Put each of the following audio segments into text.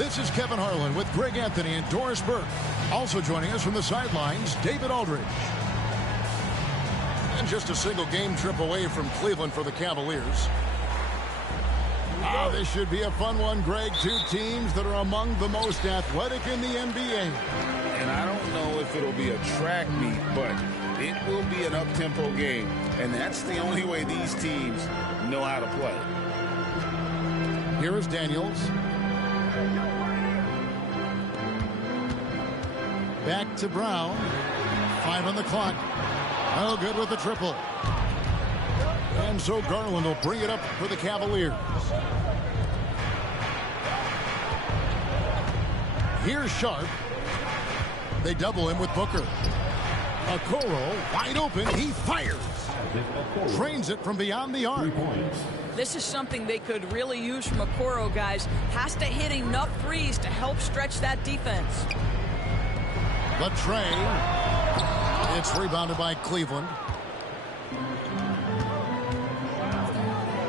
This is Kevin Harlan with Greg Anthony and Doris Burke. Also joining us from the sidelines, David Aldridge. And just a single game trip away from Cleveland for the Cavaliers. This should be a fun one, Greg. Two teams that are among the most athletic in the NBA. And I don't know if it'll be a track meet, but it will be an up-tempo game. And that's the only way these teams know how to play. Here is Daniels. Back to Brown. 5 on the clock. Oh, good with the triple. And so Garland will bring it up for the Cavaliers. Here's Sharp. They double him with Booker. Okoro wide open. He fires. Trains it from beyond the arc. This is something they could really use from Okoro, guys. Has to hit enough threes to help stretch that defense. The tray. It's rebounded by Cleveland.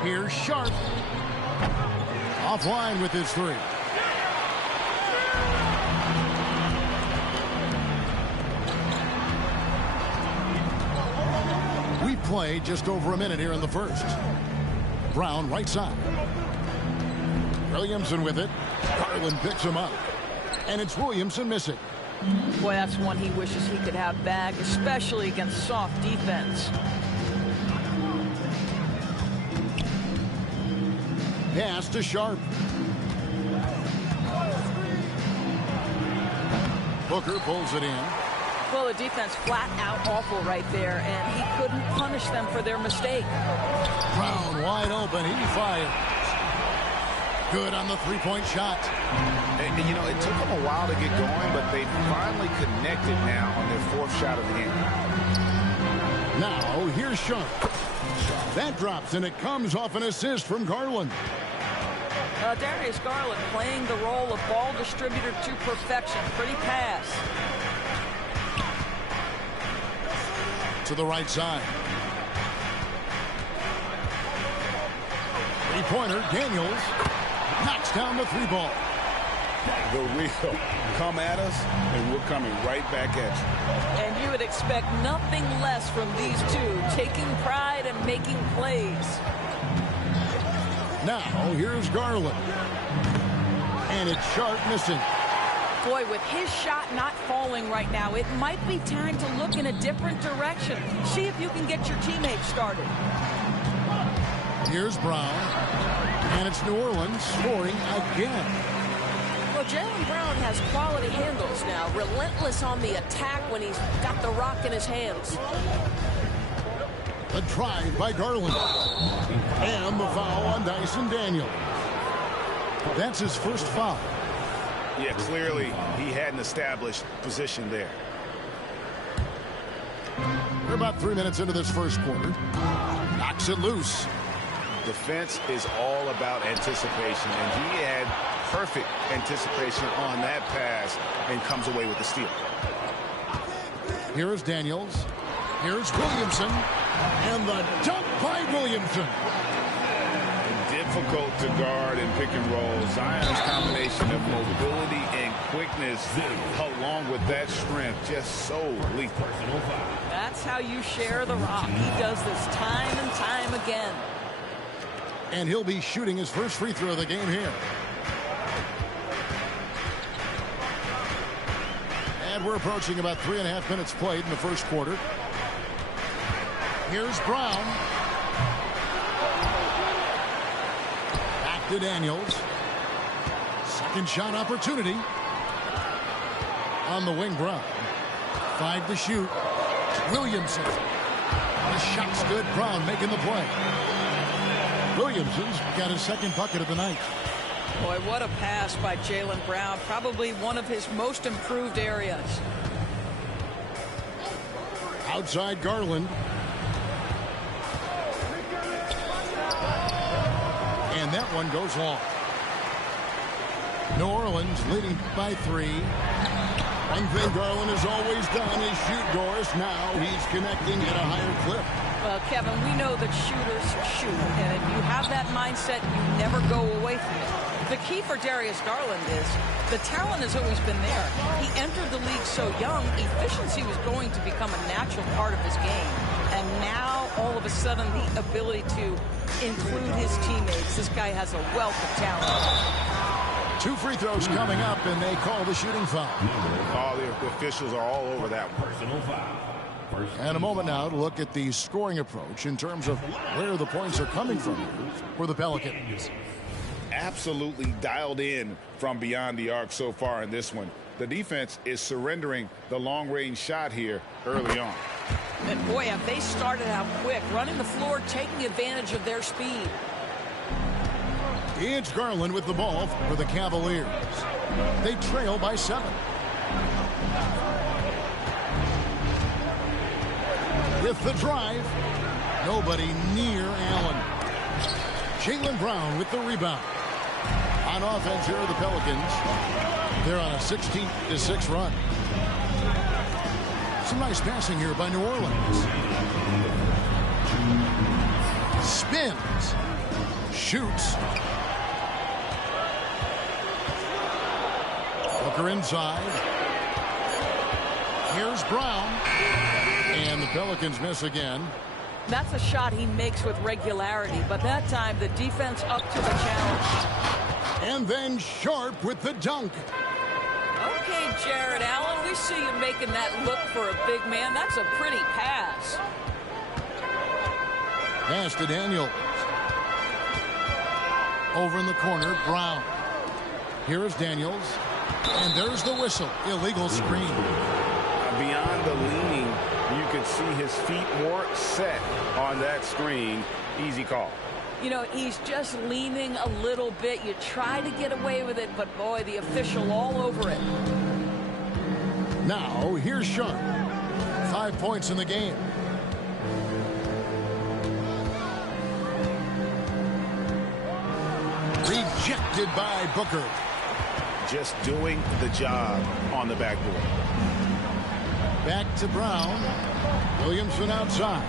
Here's Sharp. Offline with his three. We play just over a minute here in the first. Brown right side. Williamson with it. Garland picks him up. And it's Williamson missing. Boy, that's one he wishes he could have back, especially against soft defense. Pass to Sharp. Booker pulls it in. Well, the defense flat out awful right there, and he couldn't punish them for their mistake. Brown wide open. He fires. Good on the three-point shot. And, you know, it took them a while to get going, but they finally connected now on their fourth shot of the game. Now, here's Sharp. That drops, and it comes off an assist from Garland. Darius Garland playing the role of ball distributor to perfection. Pretty pass. To the right side. Three-pointer, Daniels. Knocks down the three ball. The real come at us, and we're coming right back at you. And you would expect nothing less from these two, taking pride and making plays. Now, here's Garland. And it's Sharp missing. Boy, with his shot not falling right now, it might be time to look in a different direction. See if you can get your teammates started. Here's Brown. And it's New Orleans scoring again. Well, Jaylen Brown has quality handles now. Relentless on the attack when he's got the rock in his hands. The drive by Garland. And the foul on Dyson Daniels. That's his first foul. Yeah, clearly he had an established position there. We're about 3 minutes into this first quarter. Knocks it loose. Defense is all about anticipation, and he had perfect anticipation on that pass and comes away with the steal. Here's Daniels. Here's Williamson. And the dunk by Williamson. Difficult to guard and pick and roll. Zion's combination of mobility and quickness along with that strength just so lethal. That's how you share the rock. He does this time and time again. And he'll be shooting his first free throw of the game here. And we're approaching about 3.5 minutes played in the first quarter. Here's Brown. Back to Daniels. Second shot opportunity. On the wing, Brown. 5 to shoot. Williamson. The shot's good. Brown making the play. Williamson's got his second bucket of the night. Boy, what a pass by Jaylen Brown. Probably one of his most improved areas. Outside Garland. And that one goes long. New Orleans leading by 3. One thing Garland has always done is shoot, Doris. Now he's connecting at a higher clip. Well, Kevin, we know that shooters shoot, and if you have that mindset, you never go away from it. The key for Darius Garland is the talent has always been there. He entered the league so young, efficiency was going to become a natural part of his game. And now, all of a sudden, the ability to include his teammates. This guy has a wealth of talent. 2 free throws coming up, and they call the shooting foul. All the officials are all over that one. Personal foul. And a moment now to look at the scoring approach in terms of where the points are coming from for the Pelicans. Absolutely dialed in from beyond the arc so far in this one. The defense is surrendering the long-range shot here early on. And boy, have they started out quick, running the floor, taking advantage of their speed. It's Garland with the ball for the Cavaliers. They trail by 7. With the drive, nobody near Allen. Jaylen Brown with the rebound. On offense here are the Pelicans. They're on a 16-6 run. Some nice passing here by New Orleans. Spins. Shoots. Booker inside. Here's Brown. And the Pelicans miss again. That's a shot he makes with regularity, but that time the defense up to the challenge. And then Sharp with the dunk. Okay, Jared Allen, we see you making that look for a big man. That's a pretty pass. Pass to Daniels. Over in the corner, Brown. Here is Daniels. And there's the whistle. Illegal screen. Beyond the leaning, you could see his feet more set on that screen. Easy call. You know, he's just leaning a little bit. You try to get away with it, but boy, the official all over it. Now, here's Sharp. 5 points in the game. Rejected by Booker. Just doing the job on the backboard. Back to Brown. Williamson outside.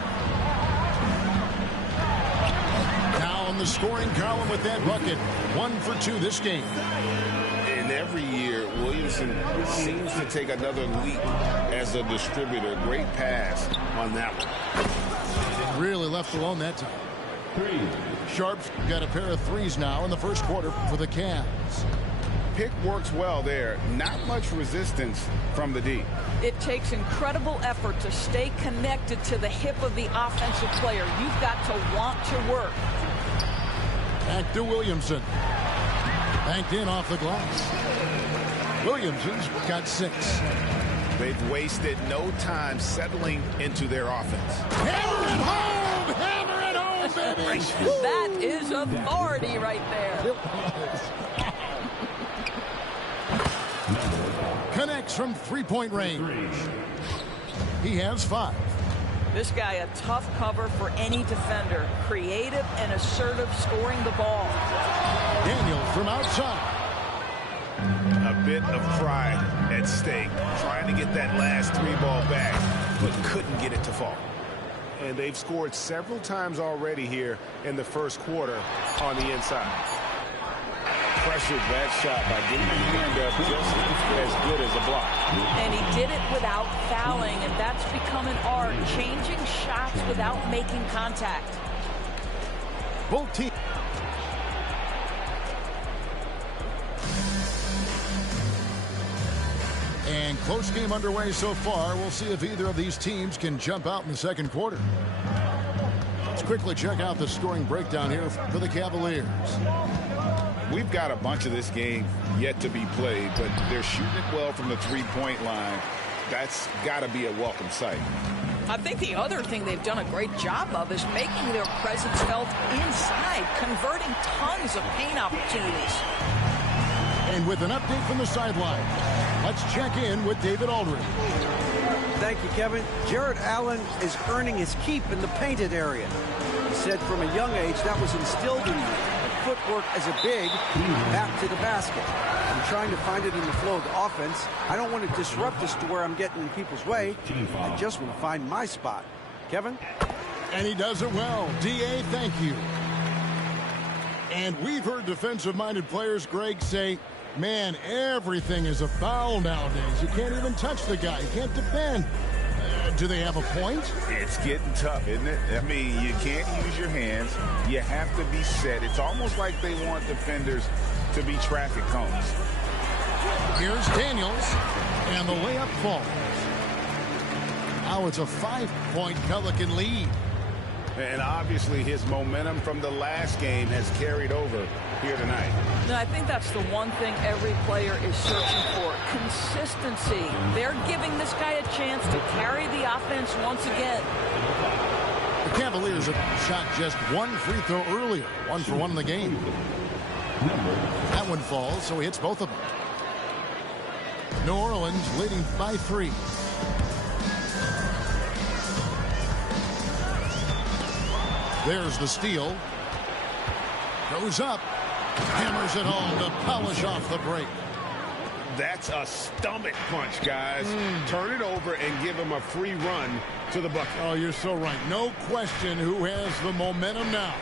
Now in the scoring column with that bucket. 1 for 2 this game. And every year, Williamson seems to take another leap as a distributor. Great pass on that one. Really left alone that time. Sharp's got a pair of threes now in the first quarter for the Cavs. Pick works well there. Not much resistance from the D. It takes incredible effort to stay connected to the hip of the offensive player. You've got to want to work. Back to Williamson. Banked in off the glass. Williamson's got 6. They've wasted no time settling into their offense. Hammer it home! Hammer it home, baby! That is authority right there. Connects from 3-point range. He has 5. This guy a tough cover for any defender. Creative and assertive scoring the ball. Daniels from outside. A bit of pride at stake. Trying to get that last 3 ball back, but couldn't get it to fall. And they've scored several times already here in the first quarter on the inside. Pressured that shot by getting the hand up just as good as a block. And he did it without fouling, and that's become an art, changing shots without making contact. Both teams. And close game underway so far. We'll see if either of these teams can jump out in the second quarter. Let's quickly check out the scoring breakdown here for the Cavaliers. We've got a bunch of this game yet to be played, but they're shooting it well from the 3-point line. That's got to be a welcome sight. I think the other thing they've done a great job of is making their presence felt inside, converting tons of paint opportunities. And with an update from the sideline, let's check in with David Aldridge. Thank you, Kevin. Jared Allen is earning his keep in the painted area. He said from a young age that was instilled in me. Footwork as a big, back to the basket. I'm trying to find it in the flow of the offense. I don't want to disrupt this to where I'm getting in people's way. I just want to find my spot. Kevin? And he does it well. D.A., thank you. And we've heard defensive-minded players, Greg, say, man, everything is a foul nowadays. You can't even touch the guy. You can't defend. Do they have a point? It's getting tough, isn't it? I mean, you can't use your hands. You have to be set. It's almost like they want defenders to be traffic cones. Here's Daniels, and the layup falls. Now it's a 5-point Pelican lead. And obviously his momentum from the last game has carried over here tonight. No, I think that's the one thing every player is searching for. Consistency. They're giving this guy a chance to carry the offense once again. The Cavaliers have shot just one free throw earlier. 1 for 1 in the game. That one falls, so he hits both of them. New Orleans leading by 3. There's the steal. Goes up. Hammers it home to polish off the break. That's a stomach punch, guys. Turn it over and give him a free run to the bucket. Oh, you're so right. No question who has the momentum now.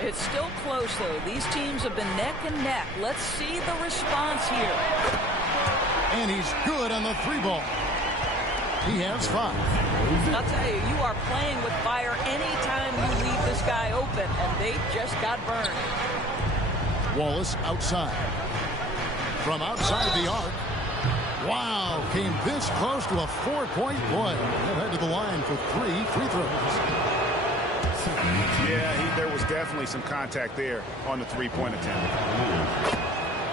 It's still close, though. These teams have been neck and neck. Let's see the response here. And he's good on the 3-ball. He has 5. I'll tell you, you are playing with fire anytime you leave this guy open, and they just got burned. Wallace outside. From outside the arc. Wow, came this close to a 4-point play. He'll head to the line for 3 free throws. Yeah, there was definitely some contact there on the 3-point attempt.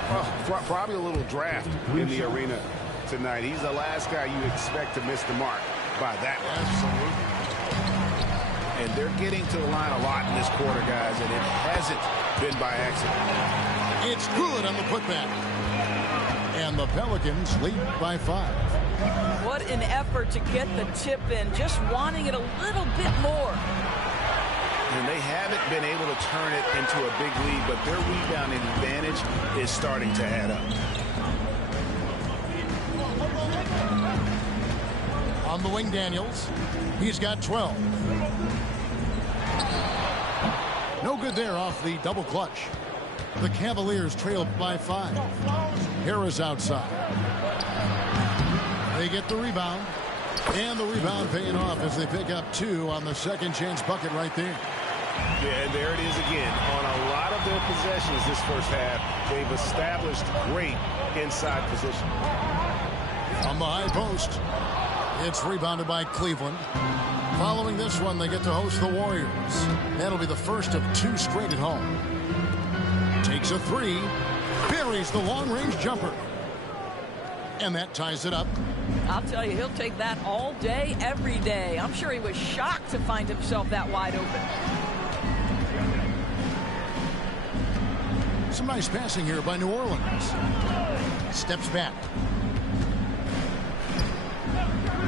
Well, probably a little draft in the arena tonight. He's the last guy you expect to miss the mark by that much. Absolutely. And they're getting to the line a lot in this quarter, guys, and it hasn't been by accident. It's good on the putback. And the Pelicans lead by 5. What an effort to get the tip in, just wanting it a little bit more. And they haven't been able to turn it into a big lead, but their rebounding advantage is starting to add up. On the wing, Daniels. He's got 12. No good there off the double clutch. The Cavaliers trailed by 5. Harris outside. They get the rebound. And the rebound paying off as they pick up 2 on the second chance bucket right there. Yeah, and there it is again. On a lot of their possessions this first half, they've established great inside position. On the high post. It's rebounded by Cleveland. Following this one, they get to host the Warriors. That'll be the first of 2 straight at home. Takes a 3. Buries the long-range jumper. And that ties it up. I'll tell you, he'll take that all day, every day. I'm sure he was shocked to find himself that wide open. Some nice passing here by New Orleans. Steps back.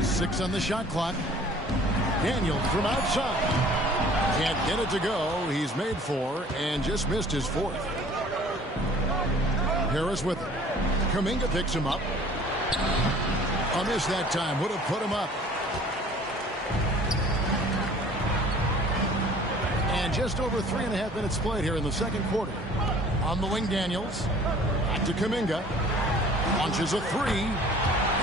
6 on the shot clock. Daniels from outside. Can't get it to go. He's made 4 and just missed his 4th. Harris with it. Kuminga picks him up. A miss that time. Would have put him up. And just over 3.5 minutes played here in the second quarter. On the wing, Daniels. Back to Kuminga. Launches a 3.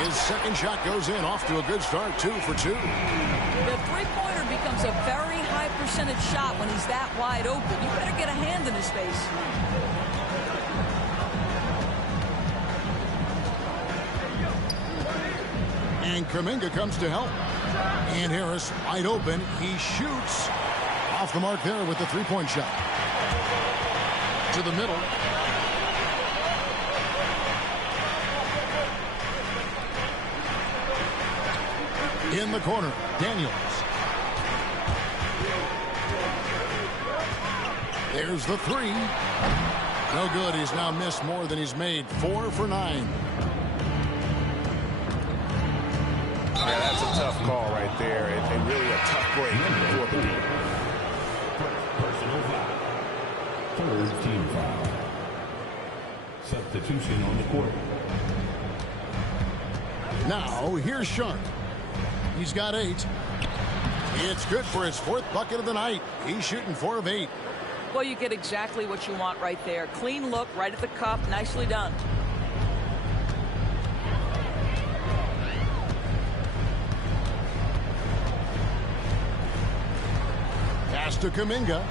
His second shot goes in. Off to a good start. 2 for 2. The three-pointer becomes a very high percentage shot when he's that wide open. You better get a hand in his face. And Kuminga comes to help. And Harris wide open. He shoots off the mark there with the 3-point shot. To the middle. In the corner, Daniels. There's the 3. No good. He's now missed more than he's made. 4 for 9. Yeah, that's a tough call right there, and really a tough break for the team. Personal foul. 3rd team foul. Substitution on the court. Now, here's Sharp. He's got 8. It's good for his 4th bucket of the night. He's shooting 4 of 8. Well, you get exactly what you want right there. Clean look right at the cup. Nicely done. Pass to Kuminga.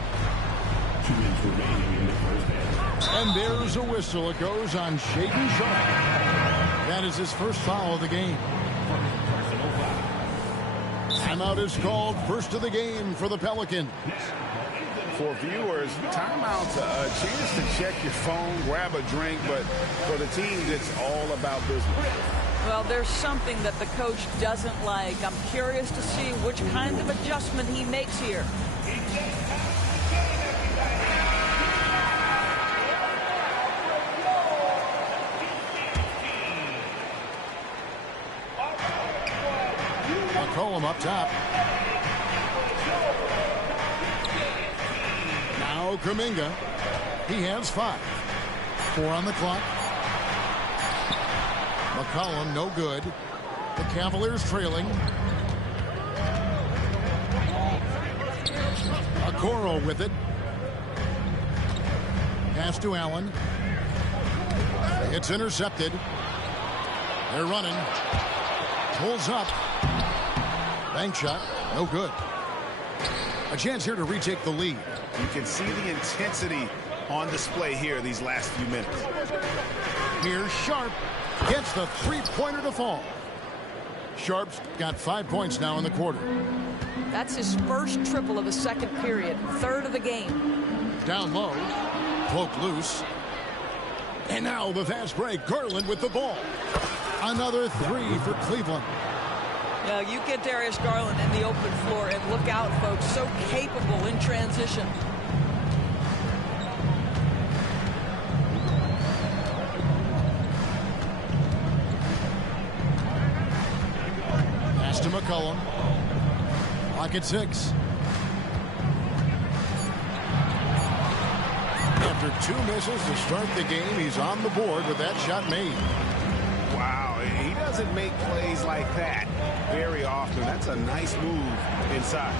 2 minutes remaining in the first half. And there's a whistle. It goes on Shaedon Sharpe. That is his first foul of the game. Personal foul. Timeout is called, first of the game for the Pelicans. For viewers, timeout's a chance to check your phone, grab a drink, but for the team, it's all about business. Well, there's something that the coach doesn't like. I'm curious to see which kind of adjustment he makes here. McCollum up top. Now Kuminga. He has 5. 4 on the clock. McCollum no good. The Cavaliers trailing. Okoro with it. Pass to Allen. It's intercepted. They're running. Pulls up. Bank shot. No good. A chance here to retake the lead. You can see the intensity on display here these last few minutes. Here's Sharpe. Gets the three-pointer to fall. Sharpe's got 5 points now in the quarter. That's his first triple of the second period. Third of the game. Down low. Cloak loose. And now the fast break. Garland with the ball. Another 3 for Cleveland. Now you get Darius Garland in the open floor and look out, folks. So capable in transition. Pass to McCollum. Clock at 6. After 2 misses to start the game, he's on the board with that shot made. Wow, he doesn't make plays like that very often. That's a nice move inside.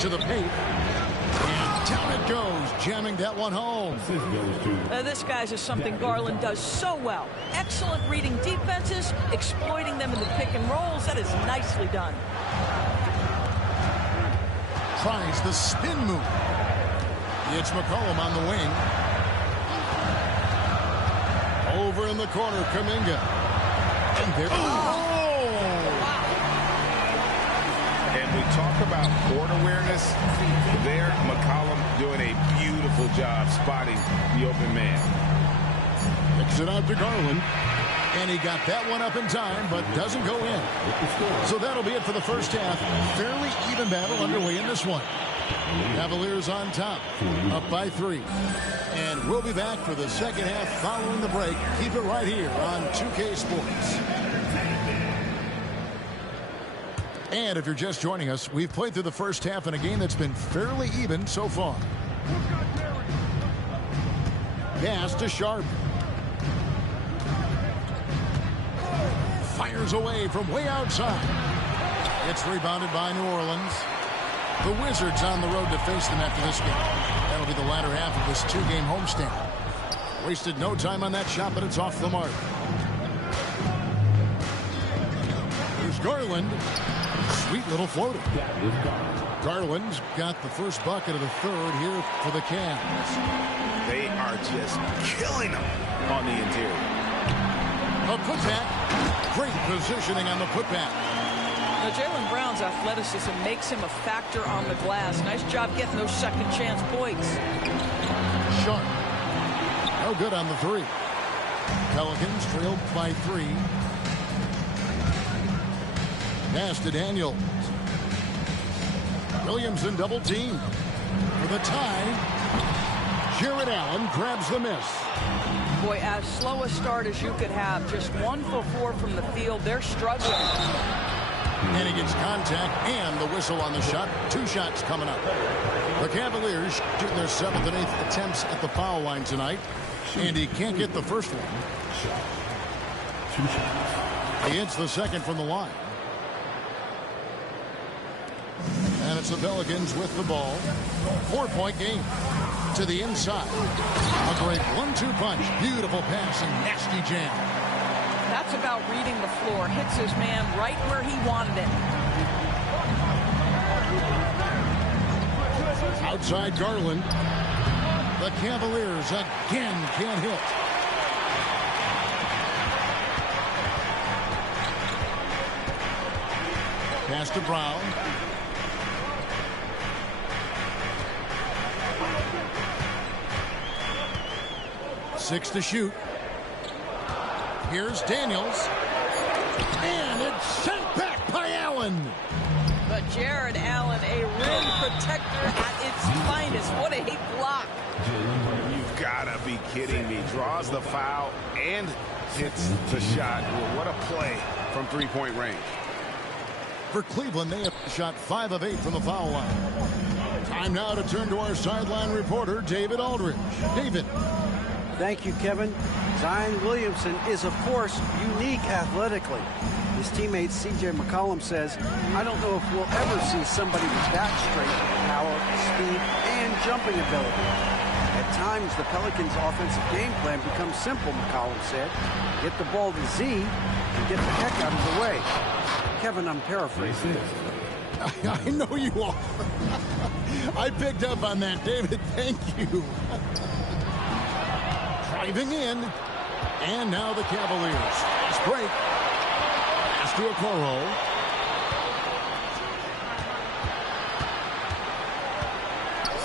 To the paint. And down it goes, jamming that one home. Assist goes to This, guys, is something Garland does so well. Excellent reading defenses, exploiting them in the pick and rolls. That is nicely done. Tries the spin move. It's McCollum on the wing. Over in the corner, Kuminga. And there. And we talk about court awareness. There, McCollum doing a beautiful job spotting the open man. Kicks it out to Garland. And he got that one up in time, but doesn't go in. So that'll be it for the first half. Fairly even battle underway in this one. Cavaliers on top, up by 3. And we'll be back for the second half following the break. Keep it right here on 2K Sports. And if you're just joining us, we've played through the first half in a game that's been fairly even so far. Pass to Sharpe. Fires away from way outside. It's rebounded by New Orleans. The Wizards on the road to face them after this game. That'll be the latter half of this 2-game homestand. Wasted no time on that shot, but it's off the mark. Here's Garland. Sweet little floater. Garland's got the first bucket of the third here for the Cavs. They are just killing them on the interior. A putback. Great positioning on the putback. Now, Jaylen Brown's athleticism makes him a factor on the glass. Nice job getting those second chance points. Sharpe. No good on the 3. Pelicans trailed by 3. Pass to Daniels. Williamson double team. For the tie. Jarrett Allen grabs the miss. Boy, as slow a start as you could have. Just 1 for 4 from the field. They're struggling. And he gets contact and the whistle on the shot. 2 shots coming up. The Cavaliers shooting their 7th and 8th attempts at the foul line tonight. And he can't get the first one. He hits the second from the line. And It's the Pelicans with the ball. 4-point game. To the inside. A great 1-2 punch. Beautiful pass and nasty jam. That's about reading the floor. Hits his man right where he wanted it. Outside Garland. The Cavaliers again can't hit. Pass to Brown. Six to shoot. Here's Daniels. And it's sent back by Allen. But Jared Allen, a rim protector at its finest. What a block. You've got to be kidding me. Draws the foul and hits the shot. Well, what a play from three-point range. For Cleveland, they have shot 5 of 8 from the foul line. Time now to turn to our sideline reporter, David Aldridge. David. Thank you, Kevin. Zion Williamson is, of course, unique athletically. His teammate C.J. McCollum says, I don't know if we'll ever see somebody with that strength, power, speed, and jumping ability. At times, the Pelicans' offensive game plan becomes simple, McCollum said. Get the ball to Z and get the heck out of the way. Kevin, I'm paraphrasing. I know you are. I picked up on that, David. Thank you. Driving in. And now the Cavaliers. Fast break. Pass to Okoro.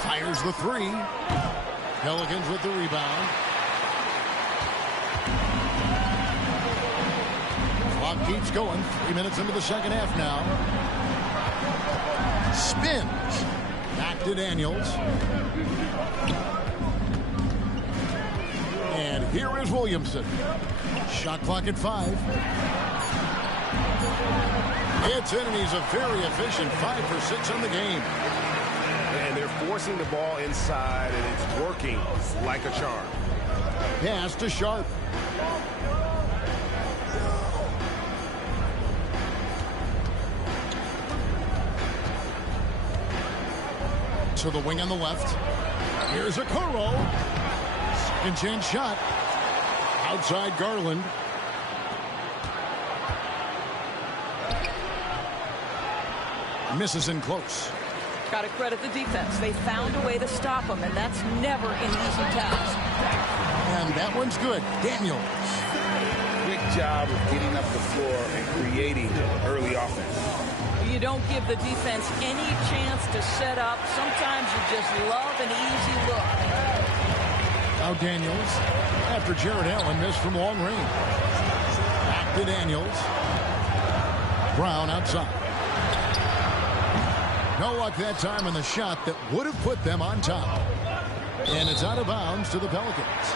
Fires the three. Pelicans with the rebound. Clock keeps going. 3 minutes into the second half now. Spins. Back to Daniels. And here is Williamson. Shot clock at 5. It's in, and he's a very efficient 5 for 6 on the game. And they're forcing the ball inside, and it's working like a charm. Pass to Sharp. To the wing on the left. Here's Okoro. Second chance shot. Outside Garland. Misses in close. Got to credit the defense. They found a way to stop him, and that's never an easy task. And that one's good. Daniels. Quick job of getting up the floor and creating early offense. You don't give the defense any chance to set up. Sometimes you just love an easy look. Now Daniels, after Jared Allen missed from long range. Back to Daniels. Brown outside. No luck that time on the shot that would have put them on top. And it's out of bounds to the Pelicans.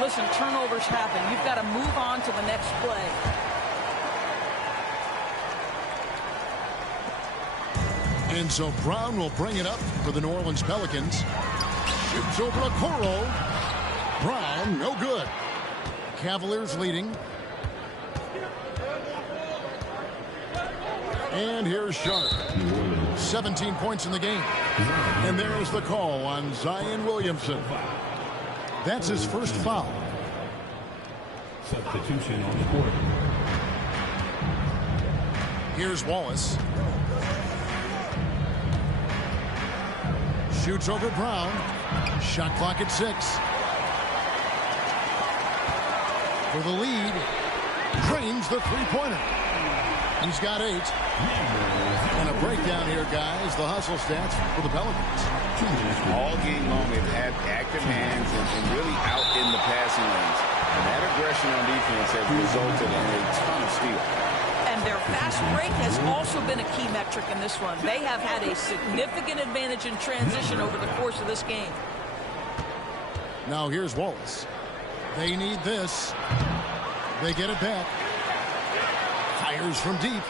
Listen, turnovers happen. You've got to move on to the next play. And so Brown will bring it up for the New Orleans Pelicans. Shoots over Okoro. Brown, no good. Cavaliers leading. And here's Sharp. 17 points in the game. And there's the call on Zion Williamson. That's his first foul. Substitution on the court. Here's Wallace. Shoots over Brown. Shot clock at 6. For the lead. Drains the three-pointer. He's got 8. And a breakdown here, guys. The hustle stats for the Pelicans. All game long, they've had active hands and really out in the passing lanes. And that aggression on defense has resulted in a ton of steals. And their fast break has also been a key metric in this one. They have had a significant advantage in transition over the course of this game. Now here's Wallace. They need this. They get it back. Fires from deep.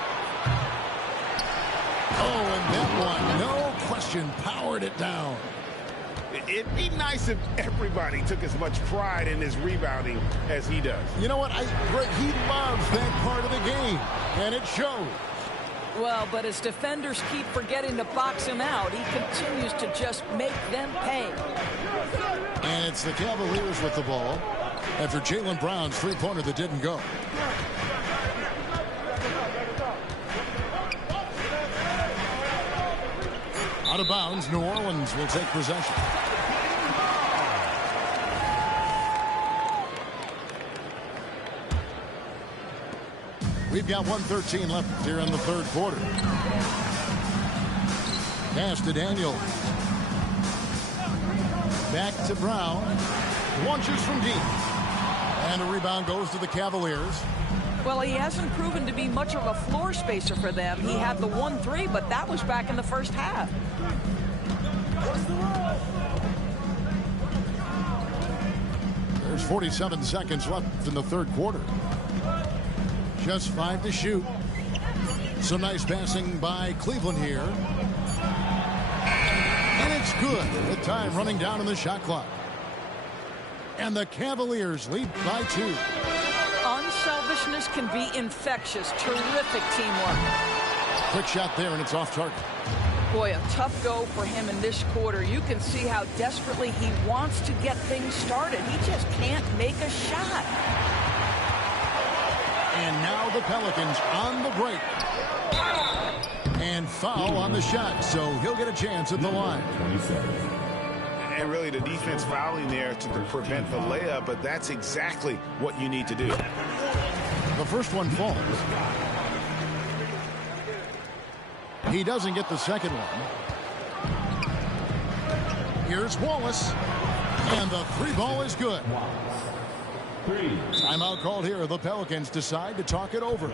Oh, and that one, no question, powered it down. It'd be nice if everybody took as much pride in his rebounding as he does. You know what? He loves that part of the game, and it shows. Well, but as defenders keep forgetting to box him out, he continues to just make them pay. And it's the Cavaliers with the ball after Jaylen Brown's three-pointer that didn't go. Out of bounds, New Orleans will take possession. We've got 1:13 left here in the third quarter. Pass to Daniel. Back to Brown. Launches from deep. And a rebound goes to the Cavaliers. Well, he hasn't proven to be much of a floor spacer for them. He had the 1-3, but that was back in the first half. There's 47 seconds left in the third quarter. Just 5 to shoot. Some nice passing by Cleveland here. And it's good. The time running down in the shot clock. And the Cavaliers lead by 2. Unselfishness can be infectious. Terrific teamwork. Quick shot there, and it's off target. Boy, a tough go for him in this quarter. You can see how desperately he wants to get things started. He just can't make a shot. And now the Pelicans on the break. And foul on the shot, so he'll get a chance at the line. And really the defense fouling there to prevent the layup, but that's exactly what you need to do. The first one falls. He doesn't get the second one. Here's Wallace. And the three ball is good. Timeout called here. The Pelicans decide to talk it over.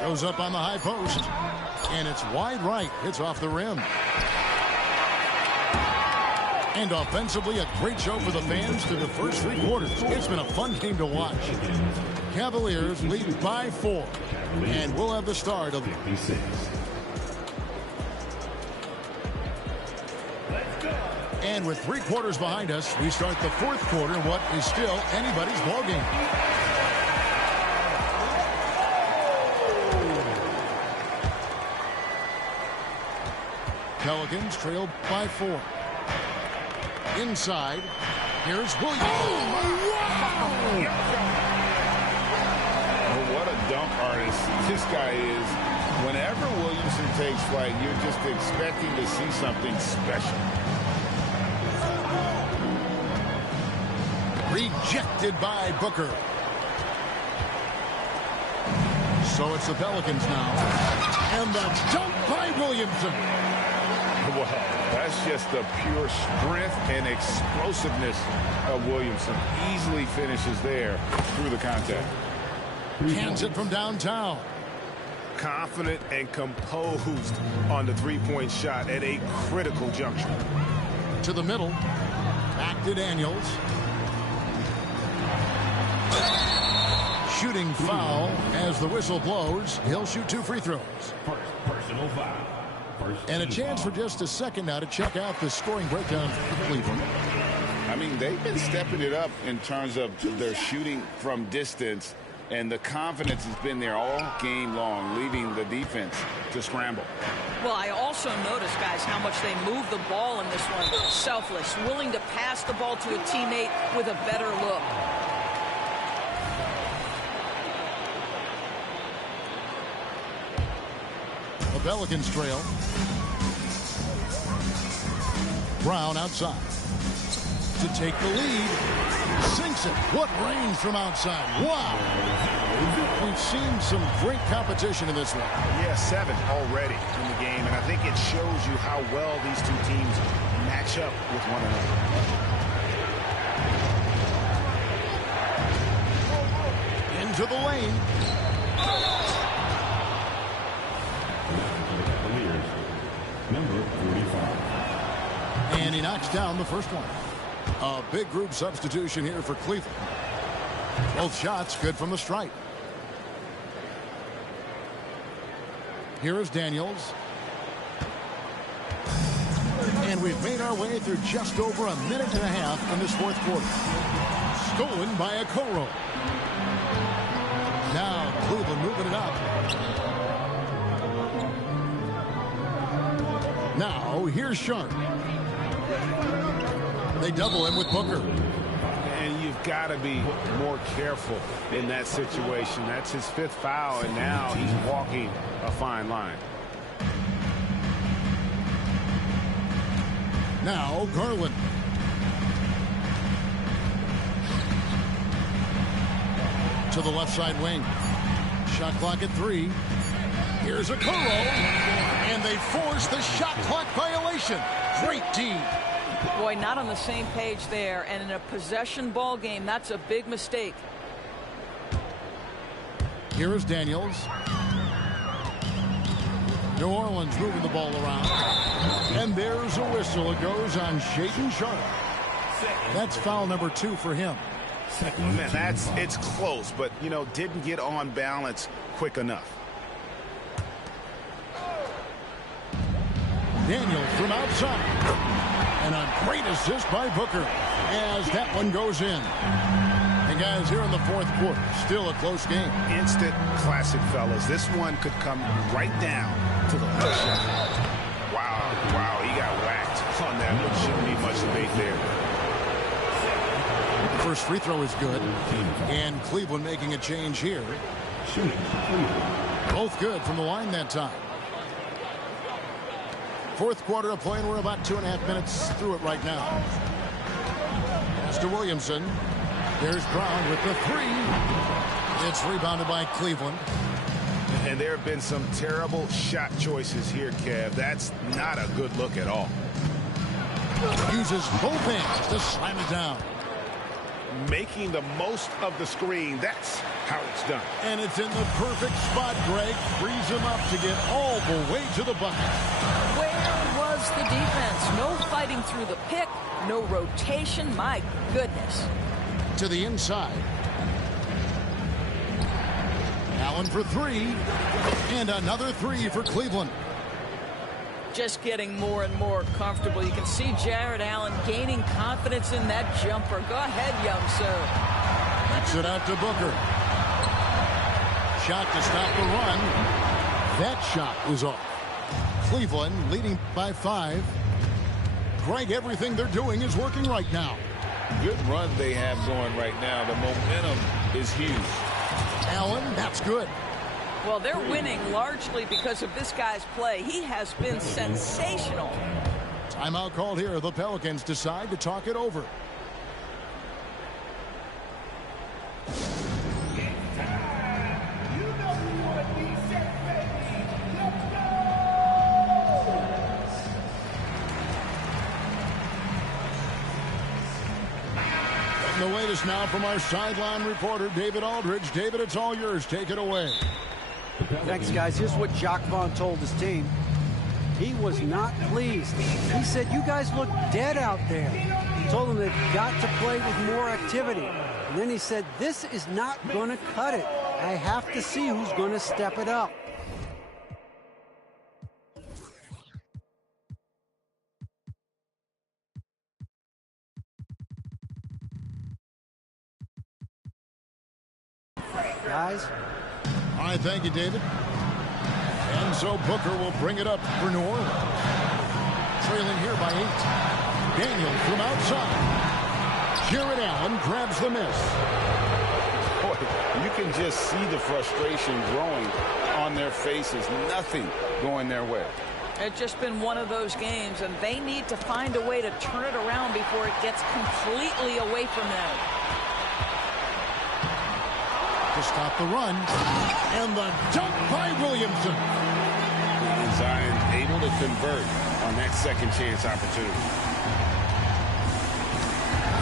Goes up on the high post. And it's wide right. It's off the rim. And offensively, a great show for the fans through the first 3 quarters. It's been a fun game to watch. Cavaliers lead by 4. And we'll have the start of And with 3 quarters behind us, we start the fourth quarter in what is still anybody's ballgame. Pelicans trail by 4. Inside, here's Williams. Well, what a dunk artist this guy is. Whenever Williamson takes flight, you're just expecting to see something special. Rejected by Booker. So it's the Pelicans now. And the dunk by Williamson. Wow, that's just the pure strength and explosiveness of Williamson. Easily finishes there through the contact. Cans it from downtown. Confident and composed on the three-point shot at a critical juncture. To the middle. Back to Daniels. Shooting foul as the whistle blows. He'll shoot 2 free throws. Personal foul. And a chance for just a second now to check out the scoring breakdown for Cleveland. I mean, they've been stepping it up in terms of their shooting from distance, and the confidence has been there all game long, leaving the defense to scramble. Well, I also noticed, guys, how much they move the ball in this one. Selfless, willing to pass the ball to a teammate with a better look. The Pelicans trail. Brown outside to take the lead. Sinks it. What range from outside. Wow. We've seen some great competition in this one. Yeah, 7 already in the game, and I think it shows you how well these two teams match up with one another. Into the lane. Number 45. And he knocks down the first one. A big group substitution here for Cleveland. Both shots good from the stripe. Here is Daniels. And we've made our way through just over a minute and a half in this fourth quarter. Stolen by Okoro. Now Cleveland moving it up. Now here's Sharp. They double him with Booker. And you've got to be more careful in that situation. That's his 5th foul, and now he's walking a fine line. Now Garland. To the left side wing. Shot clock at 3. Here's Okoro. And they force the shot clock violation. Great D. Boy, not on the same page there. And in a possession ball game, that's a big mistake. Here is Daniels. New Orleans moving the ball around. And there's a whistle. It goes on Shaedon Sharp. That's foul number 2 for him. Man, it's close, but, you know, didn't get on balance quick enough. Daniels from outside. And a great assist by Booker as that one goes in. And guys, here in the fourth quarter, still a close game. Instant classic, fellas. This one could come right down to the last shot. Wow, he got whacked on that one. Shouldn't be much debate there. The first free throw is good. And Cleveland making a change here. Both good from the line that time. Fourth quarter of play, and we're about 2.5 minutes through it right now. Mr. Williamson. There's Brown with the 3. It's rebounded by Cleveland. And there have been some terrible shot choices here, Kev. That's not a good look at all. Uses both hands to slam it down. Making the most of the screen. That's how it's done. And it's in the perfect spot, Greg. Frees him up to get all the way to the bucket. Where was the defense? No fighting through the pick. No rotation. My goodness. To the inside. Allen for 3. And another 3 for Cleveland. Just getting more and more comfortable. You can see Jarrett Allen gaining confidence in that jumper. Go ahead, young sir. Kicks it out to Booker. Shot to stop the run. That shot was off. Cleveland leading by 5. Greg, everything they're doing is working right now. Good run they have going right now. The momentum is huge. Allen, that's good. Well, they're winning largely because of this guy's play. He has been sensational. Timeout called here. The Pelicans decide to talk it over. The latest now from our sideline reporter, David Aldridge. David, it's all yours. Take it away. Thanks, guys. Here's what Jacques Vaughn told his team. He was not pleased. He said, you guys look dead out there. He told them they've got to play with more activity. And then he said, this is not going to cut it. I have to see who's going to step it up. Guys. All right, thank you, David. And so Booker will bring it up for New Orleans. Trailing here by 8. Daniel from outside. Jarrett Allen grabs the miss. Boy, you can just see the frustration growing on their faces. Nothing going their way. It's just been one of those games, and they need to find a way to turn it around before it gets completely away from them. To stop the run, and the dunk by Williamson. And Zion able to convert on that second chance opportunity.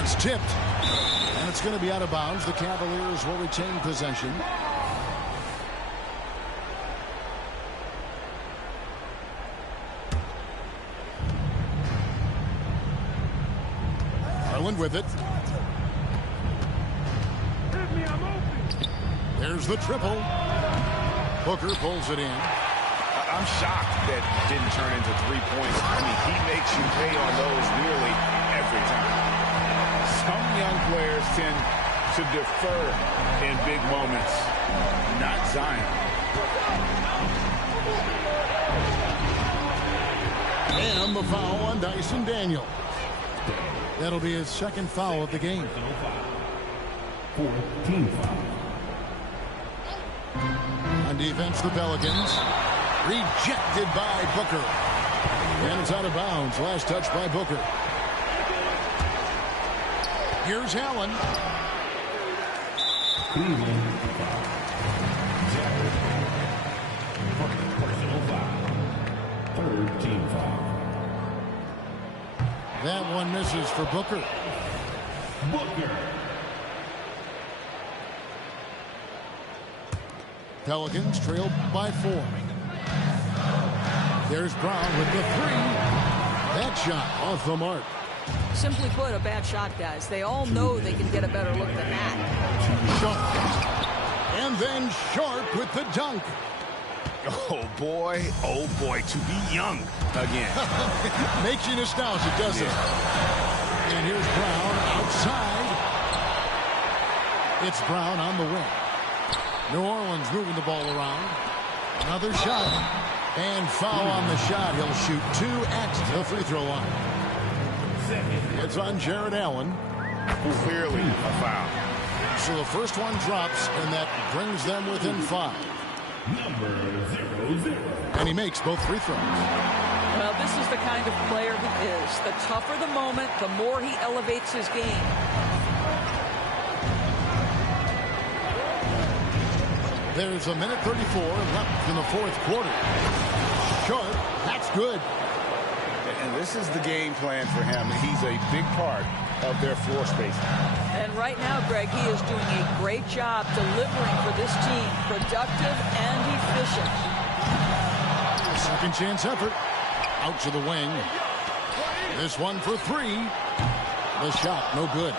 It's tipped, and it's going to be out of bounds. The Cavaliers will retain possession. Garland with it. There's the triple. Booker pulls it in. I'm shocked that didn't turn into 3 points. I mean, he makes you pay on those nearly every time. Some young players tend to defer in big moments. Not Zion. And the foul on Dyson Daniels. That'll be his second foul of the game. 14 foul. On defense, the Pelicans. Rejected by Booker. And it's out of bounds. Last touch by Booker. Here's Allen. Cleveland foul. Jared Allen. Personal foul. Third team foul. That one misses for Booker. Booker. Pelicans trailed by 4. There's Brown with the 3. That shot off the mark. Simply put, a bad shot, guys. They all know they can get a better look than that. Sharp. And then Sharp with the dunk. Oh, boy, to be young again. Makes you nostalgic, doesn't it? And here's Brown outside. It's Brown on the wing. New Orleans moving the ball around. Another shot. And foul on the shot. He'll shoot 2 at the free throw line. It's on Jared Allen. Clearly a foul. So the first one drops, and that brings them within 5. Number 0-0. And he makes both free throws. Well, this is the kind of player he is. The tougher the moment, the more he elevates his game. There's a minute 34 left in the fourth quarter. Sharp, that's good. And this is the game plan for him. He's a big part of their floor space. And right now, Greg, he is doing a great job delivering for this team. Productive and efficient. Second chance effort. Out to the wing. This one for 3. The shot, no good.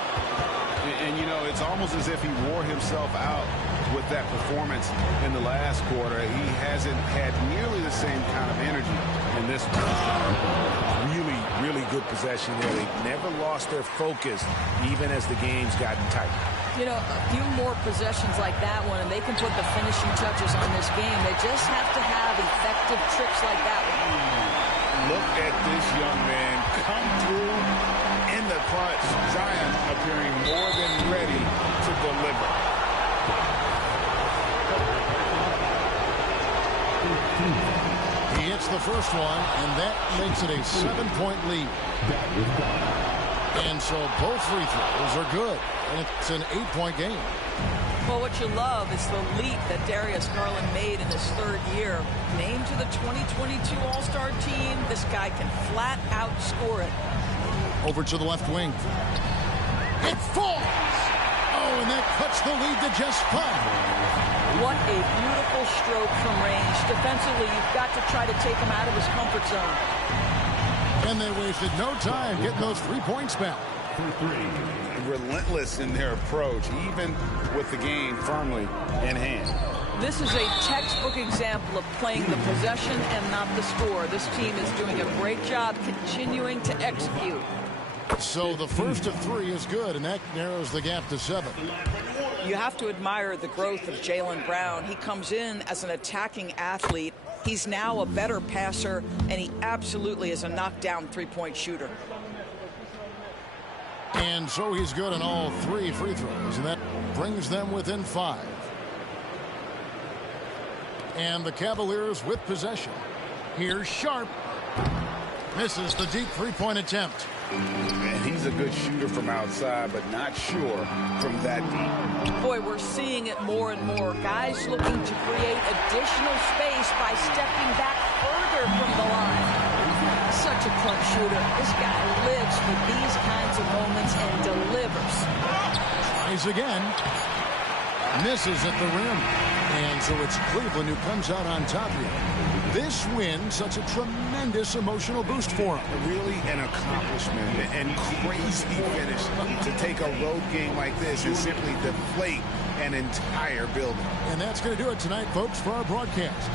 And, you know, it's almost as if he wore himself out with that performance in the last quarter. He hasn't had nearly the same kind of energy in this one. Really good possession there. They never lost their focus, even as the game's gotten tight. You know, a few more possessions like that one, and they can put the finishing touches on this game. They just have to have effective tricks like that one. Look at this young man come through in the clutch. Zion appearing more than ready to deliver. He hits the first one, and that makes it a 7-point lead. And so both free throws are good, and it's an 8-point game. Well, what you love is the leap that Darius Garland made in his third year. Named to the 2022 All-Star team, this guy can flat out score it. Over to the left wing. It falls! Oh, and that cuts the lead to just 5. What a beautiful stroke from range. Defensively, you've got to try to take him out of his comfort zone. And they wasted no time getting those 3 points back. Relentless in their approach, even with the game firmly in hand. This is a textbook example of playing the possession and not the score. This team is doing a great job continuing to execute. So the first of 3 is good, and that narrows the gap to 7. You have to admire the growth of Jaylen Brown. He comes in as an attacking athlete. He's now a better passer, and he absolutely is a knockdown three-point shooter. And so he's good on all 3 free throws, and that brings them within 5. And the Cavaliers with possession. Here's Sharp. Misses the deep three-point attempt. And he's a good shooter from outside, but not sure from that deep. Boy, we're seeing it more and more. Guys looking to create additional space by stepping back further from the line. Such a clutch shooter. This guy lives for these kinds of moments and delivers. Tries again. Misses at the rim. And so it's Cleveland who comes out on top here. This win, such a tremendous emotional boost for him. Really an accomplishment and crazy finish to take a road game like this and simply deflate an entire building. And that's going to do it tonight, folks, for our broadcast.